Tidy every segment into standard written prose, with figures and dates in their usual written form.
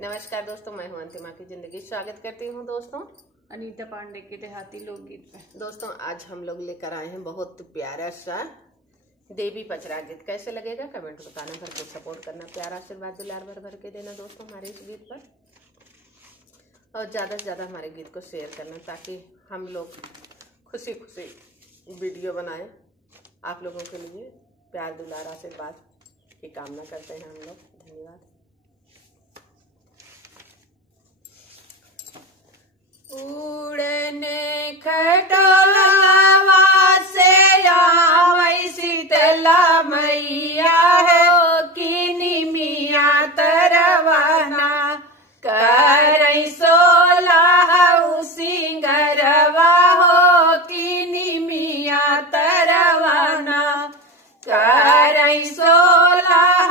नमस्कार दोस्तों, मैं हूं अंतिमा की जिंदगी। स्वागत करती हूं दोस्तों अनीता पांडे के देहाती लोकगीत में। दोस्तों आज हम लोग लेकर आए हैं बहुत प्यारा सा देवी पचरा गीत। कैसे लगेगा कमेंट बताना, भर के सपोर्ट करना, प्यारा आशीर्वाद दुलार भर भर के देना दोस्तों हमारे इस गीत पर, और ज़्यादा से ज़्यादा हमारे गीत को शेयर करना ताकि हम लोग खुशी खुशी वीडियो बनाएं। आप लोगों के लिए प्यार दुलार आशीर्वाद की कामना करते हैं हम लोग। धन्यवाद। उड़ने खटोलवा से आवै शीतला मैया हो कि निमिया तरवाना करई सोलह सिंगरवा हो कि निमिया तरवाना करई सोलह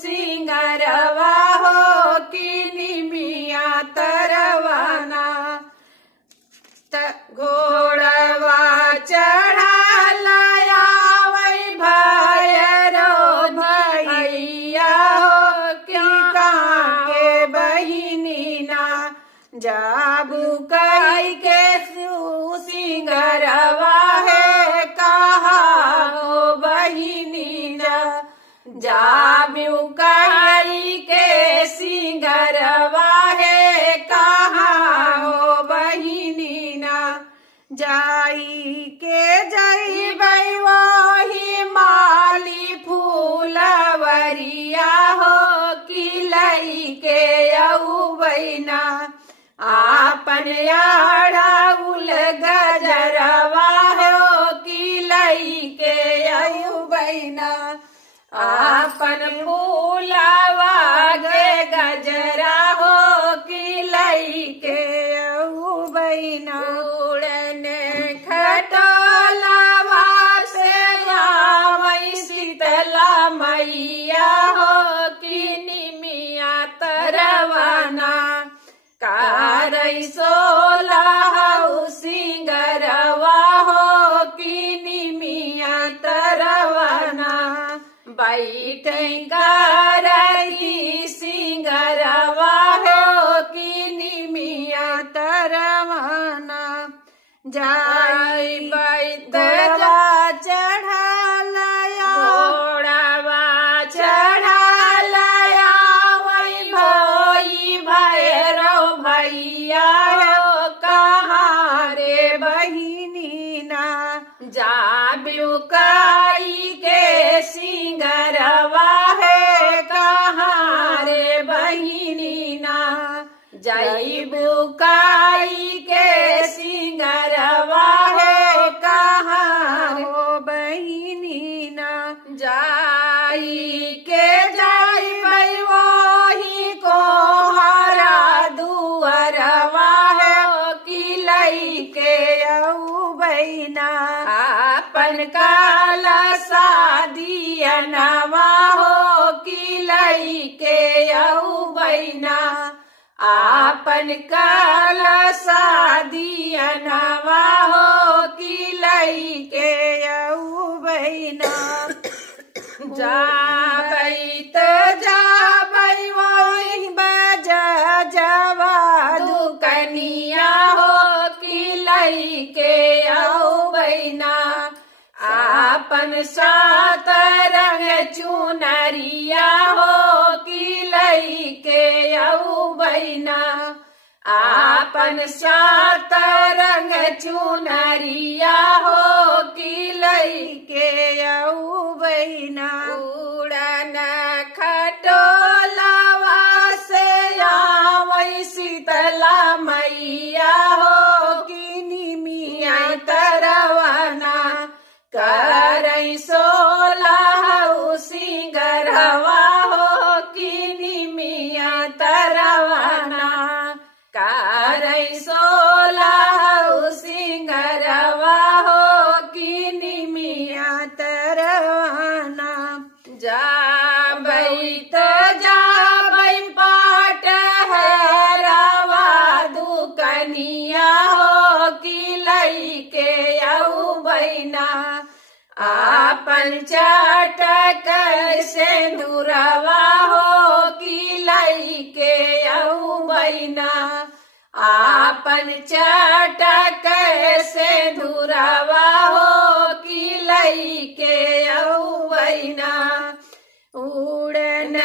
सिंगरवा हो कि निमिया तरवाना घोड़वा चढ़ा लाया वही भैरो भैया हो क्या के बहिनी ना जाबू कई के सिंगरवा है कहा हो बहिनी ना जाबू कई के सिंगरवा है कहा हो बहिनी ना जाई के जाई बई वही माली फूलवरिया हो कि लई के अऊ बैना आपन आड़ाउल गजरवा हो कि लई के अऊ बैना आपन फूलवा गे गजरा हो कि लई के अऊ बैना खटोलवा से आवै शीतला मैया हो कि निमिया तरवाना करई सोलह सिंगरवा हो कि निमिया तरवाना बैठई करई सिंगरवा हो कि निमिया तरवाना जाई बैठवा चढ़ा लया घोड़वा चढ़ा लया वही भई भैरो भैया हो कहाँ रे बहिनी ना जाबू कई के सिंगरवा है कहाँ रे बहिनी ना जाइबू कई के सिंगरवा है कहाँ हो बहिनी ना जाई के जाई बई वही को हरा दुअरवा है कि लई के अऊ बैना आपन काला शादियनवा हो कि लई के अऊ बैना आपन काला शादियनवा हो कि लई के अऊ बैना जाबई त जाबई वही बजा जवा दुकनिया हो कि लई के अऊ बैना आपन सात रंग चुनरिया हो कि लई के अऊ बैना आपन सात रंग चुनरिया हो कि लई के अऊ बैना उड़न खटोलवा से आवै शीतला मैया हो कि निमिया तरवाना करई सोलह सिंगरवा हो कि निमिया तरवाना करई सोलह सिंगरवा हो कि निमिया तरवाना जाबई त जाबई पाट है रावा दुकनिया हो कि लई के अऊ बैना आपन चटक सिंदूरवा हो कि लई के बहिना आपन चटक से धुरावा हो कि लईके बहिना उड़न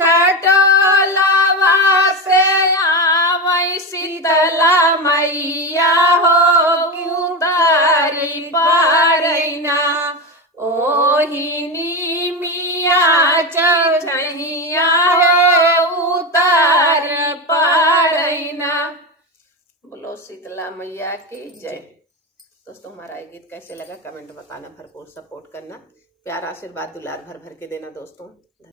खटोलावा से आवै शीतला मैया हो कि उतारी पारैना ओहिनी मिया चढ़ैया है उतार पारैना। बोलो शीतला मैया की जय। दोस्तों हमारा ये गीत कैसे लगा कमेंट बताना, भरपूर सपोर्ट करना, प्यार आशीर्वाद दुलार भर भर के देना दोस्तों।